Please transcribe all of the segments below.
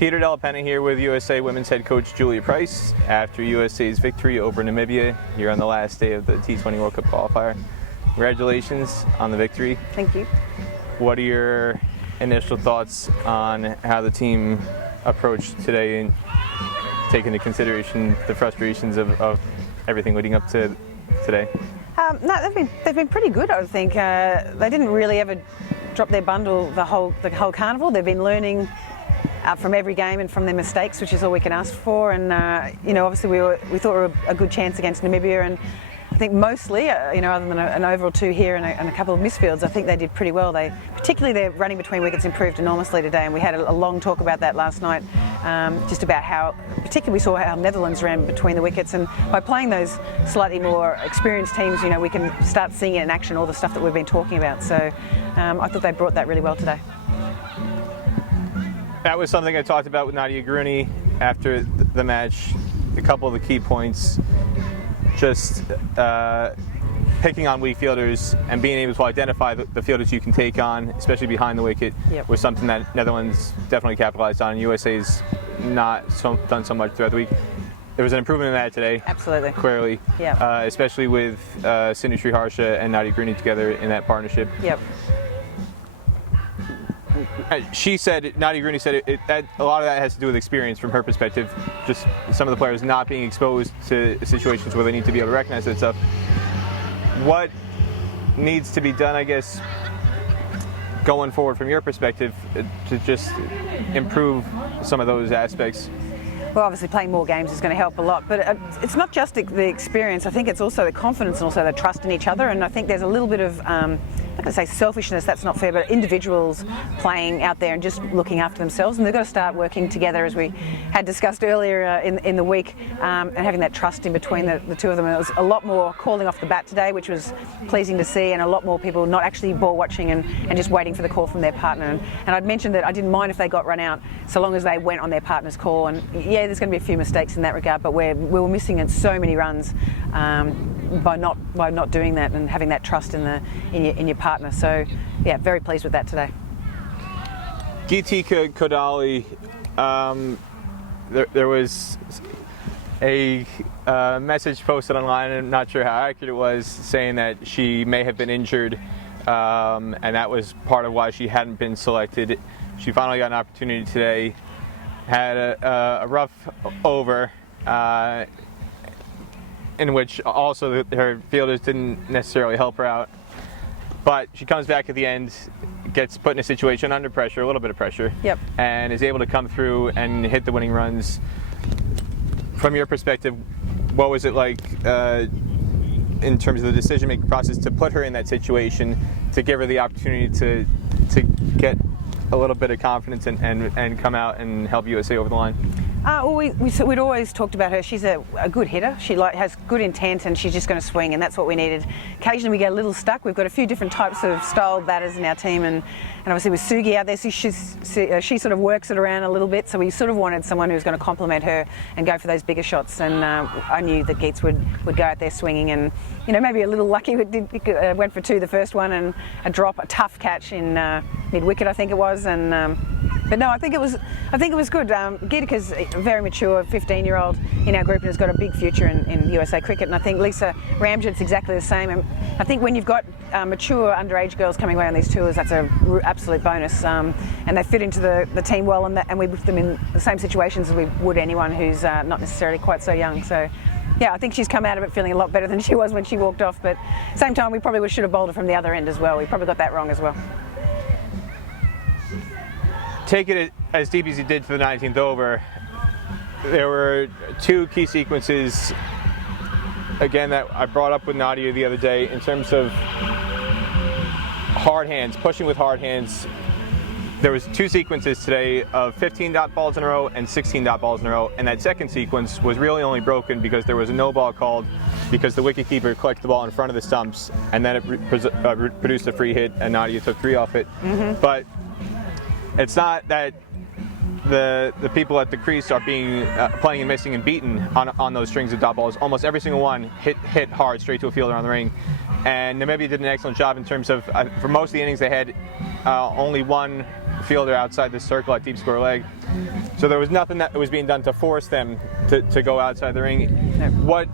Peter Delapenna here with USA Women's head coach Julia Price after USA's victory over Namibia here on the last day of the T20 World Cup qualifier. Congratulations on the victory. Thank you. What are your initial thoughts on how the team approached today and taking into consideration the frustrations of everything leading up to today? No, they've been pretty good, I think. They didn't really ever drop their bundle the whole carnival. They've been learning from every game and from their mistakes, which is all we can ask for. And obviously we thought we were a good chance against Namibia, and I think mostly, other than an overall 2 here and a couple of misfields, I think they did pretty well. Particularly their running between wickets improved enormously today, and we had a long talk about that last night, just about how, particularly we saw how Netherlands ran between the wickets, and by playing those slightly more experienced teams, we can start seeing it in action, all the stuff that we've been talking about. So I thought they brought that really well today. That was something I talked about with Nadia Gruni after the match. A couple of the key points, just picking on weak fielders and being able to identify the fielders you can take on, especially behind the wicket, was something that Netherlands definitely capitalized on. USA's not done so much throughout the week. There was an improvement in that today. Absolutely. Clearly. Yeah. Especially with Sindhu Sriharsha and Nadia Gruni together in that partnership. Yep. She said, Nadia Gruni said, that a lot of that has to do with experience from her perspective. Just some of the players not being exposed to situations where they need to be able to recognize that stuff. What needs to be done, I guess, going forward from your perspective to just improve some of those aspects? Well, obviously playing more games is going to help a lot, but it's not just the experience. I think it's also the confidence and also the trust in each other, and I think there's a little bit of, I'm not going to say selfishness, that's not fair, but individuals playing out there and just looking after themselves, and they've got to start working together, as we had discussed earlier in the week, and having that trust in between the two of them. And it was a lot more calling off the bat today, which was pleasing to see, and a lot more people not actually ball watching and just waiting for the call from their partner. And I'd mentioned that I didn't mind if they got run out, so long as they went on their partner's call. And yeah, there's going to be a few mistakes in that regard, but we were missing so many runs by not doing that and having that trust in your partner. So yeah, very pleased with that today. Geetika Kodali, there was a message posted online, and I'm not sure how accurate it was, saying that she may have been injured, and that was part of why she hadn't been selected. She finally got an opportunity today. Had a rough over in which also her fielders didn't necessarily help her out. But she comes back at the end, gets put in a situation under pressure, a little bit of pressure, and is able to come through and hit the winning runs. From your perspective, what was it like in terms of the decision-making process to put her in that situation, to give her the opportunity to get a little bit of confidence and come out and help USA over the line? Well, we'd always talked about her. She's a good hitter. She has good intent, and she's just going to swing, and that's what we needed. Occasionally we get a little stuck. We've got a few different types of style batters in our team, and obviously with Sugi out there, she sort of works it around a little bit, so we sort of wanted someone who was going to complement her and go for those bigger shots, and I knew that Geets would go out there swinging, and maybe a little lucky. It went for 2 the first one, and a tough catch in mid-wicket, I think it was, and but no, I think it was good. Geetika's a very mature 15-year-old in our group and has got a big future in USA cricket. And I think Lisa Ramjit's exactly the same. And I think when you've got mature underage girls coming away on these tours, that's an absolute bonus. And they fit into the team well, and we put them in the same situations as we would anyone who's not necessarily quite so young. So yeah, I think she's come out of it feeling a lot better than she was when she walked off. But at the same time, we probably should have bowled her from the other end as well. We probably got that wrong as well. Take it as deep as he did to the 19th over. There were 2 key sequences, again, that I brought up with Nadia the other day in terms of hard hands, pushing with hard hands. There was 2 sequences today of 15 dot balls in a row and 16 dot balls in a row, and that second sequence was really only broken because there was a no ball called because the wicketkeeper collected the ball in front of the stumps, and then it produced a free hit, and Nadia took 3 off it. But it's not that the people at the crease are being playing and missing and beaten on those strings of dot balls. Almost every single one hit hard straight to a fielder on the ring. And Namibia did an excellent job in terms of, for most of the innings they had only one fielder outside the circle at deep square leg. So there was nothing that was being done to force them to go outside the ring. What,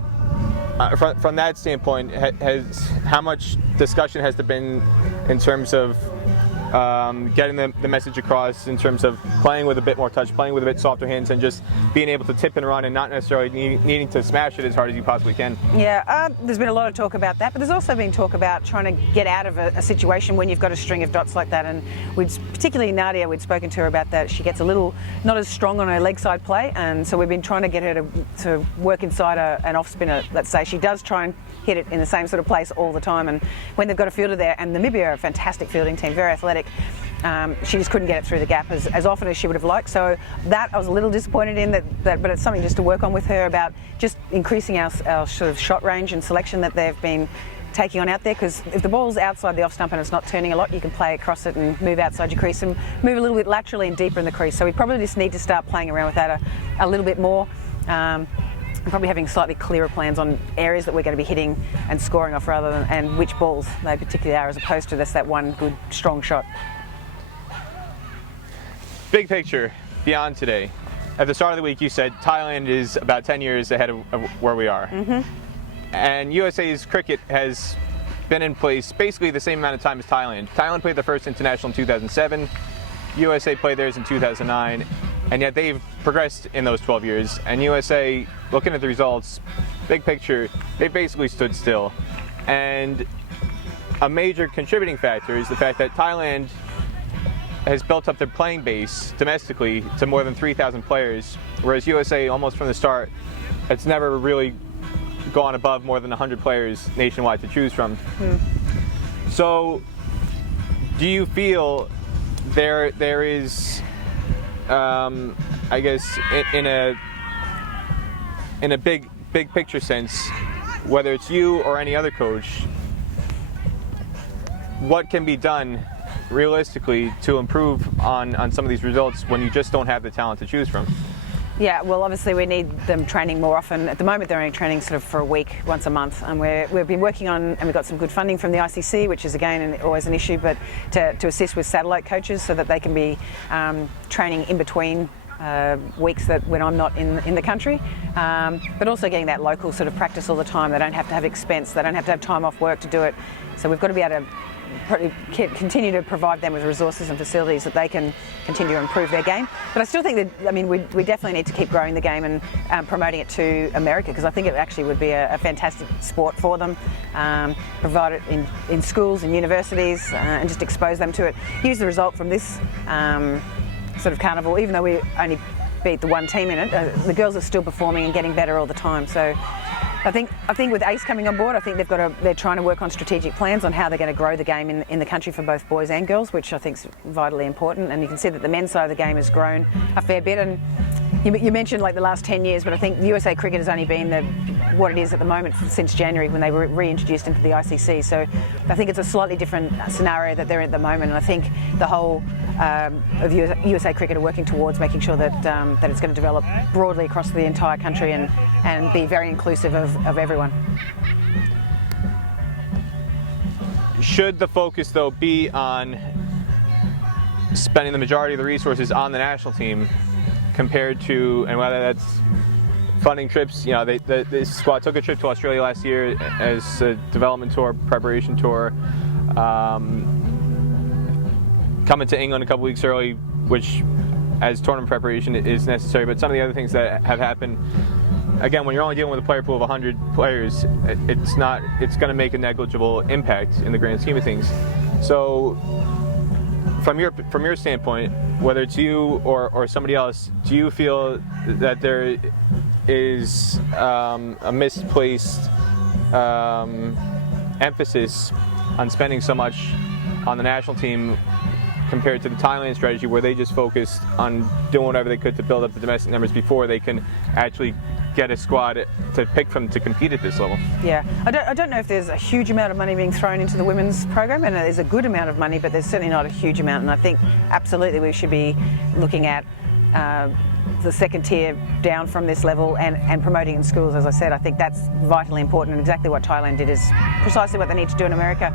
from that standpoint, how much discussion has there been in terms of getting the message across in terms of playing with a bit more touch, playing with a bit softer hands, and just being able to tip and run and not necessarily needing to smash it as hard as you possibly can? Yeah, there's been a lot of talk about that, but there's also been talk about trying to get out of a situation when you've got a string of dots like that. And particularly Nadia, we'd spoken to her about that. She gets a little not as strong on her leg side play, and so we've been trying to get her to work inside an off spinner. Let's say she does try and hit it in the same sort of place all the time, and when they've got a fielder there, and Namibia are a fantastic fielding team, very athletic, she just couldn't get it through the gap as often as she would have liked. So that I was a little disappointed in, that but it's something just to work on with her, about just increasing our sort of shot range and selection that they've been taking on out there, because if the ball's outside the off stump and it's not turning a lot, you can play across it and move outside your crease and move a little bit laterally and deeper in the crease. So we probably just need to start playing around with that a little bit more. Probably having slightly clearer plans on areas that we're going to be hitting and scoring off, rather than and which balls they particularly are, as opposed to that one good strong shot. Big picture beyond today. At the start of the week, you said Thailand is about 10 years ahead of where we are. Mm-hmm. And USA's cricket has been in place basically the same amount of time as Thailand. Thailand played the first international in 2007. USA played theirs in 2009. And yet they've progressed in those 12 years. And USA, looking at the results, big picture, they basically stood still. And a major contributing factor is the fact that Thailand has built up their playing base domestically to more than 3,000 players, whereas USA, almost from the start, it's never really gone above more than 100 players nationwide to choose from. So, do you feel there is, I guess, in a big picture sense, whether it's you or any other coach, what can be done realistically to improve on some of these results when you just don't have the talent to choose from? Yeah, well, obviously we need them training more often. At the moment they're only training sort of for a week, once a month, and we've been working on, and we've got some good funding from the ICC, which is again always an issue, but to assist with satellite coaches so that they can be training in between weeks when I'm not in the country, but also getting that local sort of practice all the time. They don't have to have expense, they don't have to have time off work to do it, so we've got to be able to continue to provide them with resources and facilities that they can continue to improve their game. But I still think that, I mean, we definitely need to keep growing the game and promoting it to America, because I think it actually would be a fantastic sport for them. Provide it in schools and universities and just expose them to it. Use the result from this sort of carnival, even though we only beat the one team in it, the girls are still performing and getting better all the time. So I think with Ace coming on board, I think they're trying to work on strategic plans on how they're going to grow the game in the country for both boys and girls, which I think is vitally important. And you can see that the men's side of the game has grown a fair bit. And you mentioned like the last 10 years, but I think USA cricket has only been what it is at the moment since January, when they were reintroduced into the ICC. So I think it's a slightly different scenario that they're in at the moment. And I think the whole of USA cricket are working towards making sure that that it's going to develop broadly across the entire country and be very inclusive of everyone. Should the focus, though, be on spending the majority of the resources on the national team compared to, and whether that's funding trips, you know, this squad took a trip to Australia last year as a development tour, preparation tour, coming to England a couple weeks early, which as tournament preparation is necessary, but some of the other things that have happened, again, when you're only dealing with a player pool of 100 players, it's going to make a negligible impact in the grand scheme of things. So from your standpoint, whether it's you or somebody else, do you feel that there is a misplaced emphasis on spending so much on the national team compared to the Thailand strategy, where they just focused on doing whatever they could to build up the domestic numbers before they can actually get a squad to pick from to compete at this level? Yeah, I don't know if there's a huge amount of money being thrown into the women's program, and there's a good amount of money, but there's certainly not a huge amount. And I think absolutely we should be looking at the second tier down from this level and promoting in schools. As I said, I think that's vitally important, and exactly what Thailand did is precisely what they need to do in America.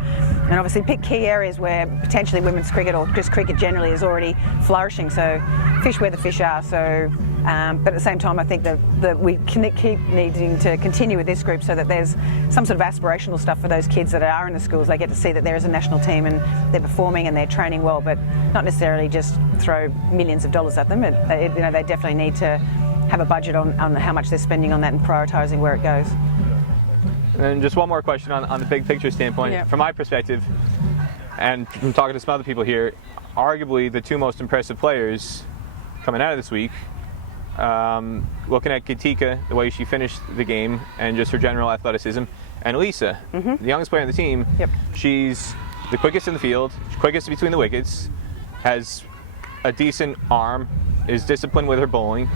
And obviously pick key areas where potentially women's cricket or just cricket generally is already flourishing. So fish where the fish are. So, but at the same time, I think that we keep needing to continue with this group so that there's some sort of aspirational stuff for those kids that are in the schools. They get to see that there is a national team and they're performing and they're training well, but not necessarily just throw millions of dollars at them. They definitely need to have a budget on how much they're spending on that and prioritising where it goes. And then just one more question on the big picture standpoint. Yeah. From my perspective, and from talking to some other people here, arguably the two most impressive players coming out of this week, looking at Gitika, the way she finished the game and just her general athleticism, and Lisa, the youngest player on the team. Yep. She's the quickest in the field, quickest between the wickets, has a decent arm, is disciplined with her bowling,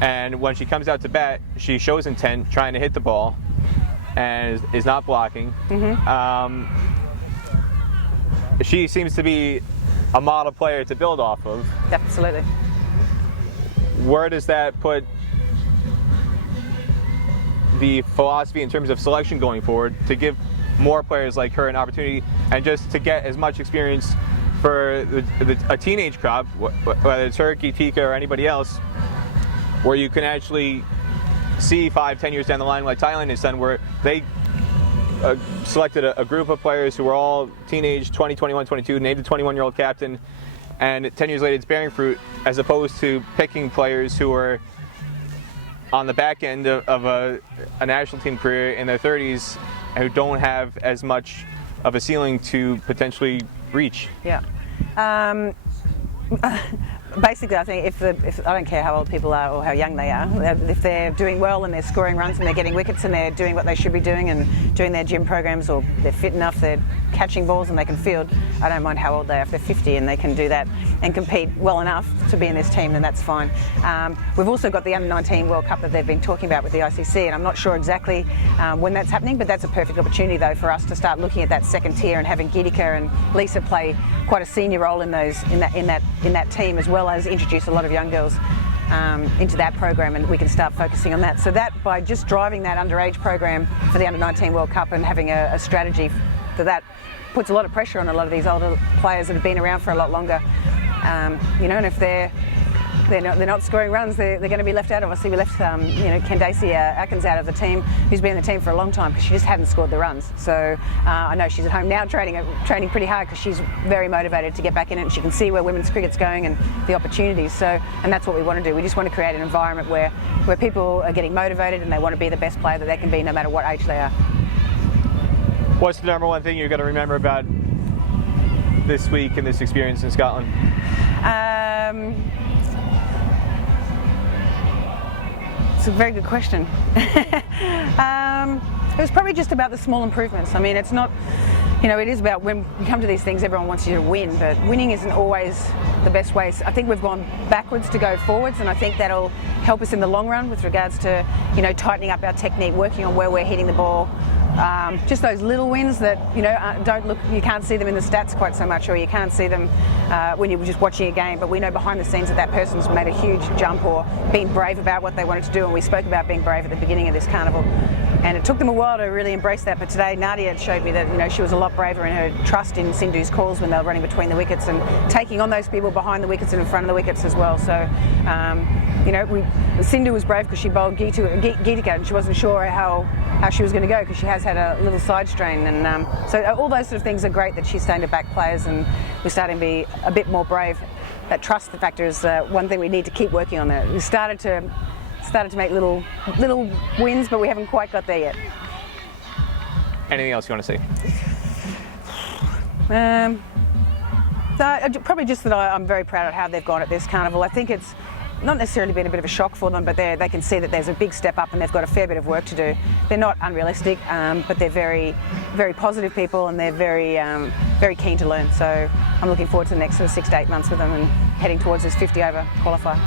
and when she comes out to bat, she shows intent trying to hit the ball and is not blocking. She seems to be a model player to build off of. Absolutely. Where does that put the philosophy in terms of selection going forward to give more players like her an opportunity and just to get as much experience for a teenage crop, whether it's her, Gitika, or anybody else, where you can actually see 5-10 years down the line like Thailand has done, where they selected a group of players who were all teenage, 20, 21, 22, named the 21-year-old captain, and 10 years later it's bearing fruit, as opposed to picking players who are on the back end of a national team career in their 30s and who don't have as much of a ceiling to potentially reach. Yeah. Basically, I think if I don't care how old people are or how young they are, if they're doing well and they're scoring runs and they're getting wickets and they're doing what they should be doing and doing their gym programs, or they're fit enough, they're catching balls and they can field, I don't mind how old they are. If they're 50 and they can do that and compete well enough to be in this team, then that's fine. We've also got the Under-19 World Cup that they've been talking about with the ICC, and I'm not sure exactly when that's happening, but that's a perfect opportunity though for us to start looking at that second tier and having Gitika and Lisa play quite a senior role in that team, as well as introduce a lot of young girls into that program, and we can start focusing on that. So that, by just driving that underage program for the Under-19 World Cup and having a strategy for that, puts a lot of pressure on a lot of these older players that have been around for a lot longer. And if they're not scoring runs, they're going to be left out. Obviously, we left Candace Atkins out of the team, who's been in the team for a long time because she just hadn't scored the runs. So I know she's at home now training pretty hard because she's very motivated to get back in it, and she can see where women's cricket's going and the opportunities. So, and that's what we want to do. We just want to create an environment where people are getting motivated and they want to be the best player that they can be, no matter what age they are. What's the number one thing you're going to remember about this week and this experience in Scotland? It's a very good question. It was probably just about the small improvements. I mean, it's not, it is about, when you come to these things, everyone wants you to win, but winning isn't always the best way. I think we've gone backwards to go forwards, and I think that'll help us in the long run with regards to, tightening up our technique, working on where we're hitting the ball. Just those little wins that you can't see them in the stats quite so much, or you can't see them when you're just watching a game, but we know behind the scenes that person's made a huge jump or been brave about what they wanted to do, and we spoke about being brave at the beginning of this carnival, and it took them a while to really embrace that. But today Nadia showed me that she was a lot braver in her trust in Sindhu's calls when they were running between the wickets and taking on those people behind the wickets and in front of the wickets as well. So Sindhu was brave because she bowled Gitika, and she wasn't sure how she was going to go because she has had a little side strain, and so all those sort of things are great that she's starting to back players, and we're starting to be a bit more brave. That trust factor is one thing we need to keep working on. There, we started to make little wins, but we haven't quite got there yet. Anything else you want to say? Probably just that I'm very proud of how they've gone at this carnival. I think it's not necessarily been a bit of a shock for them, but they can see that there's a big step up and they've got a fair bit of work to do. They're not unrealistic, but they're very, very positive people, and they're very keen to learn. So I'm looking forward to the next 6 to 8 months with them and heading towards this 50 over qualifier.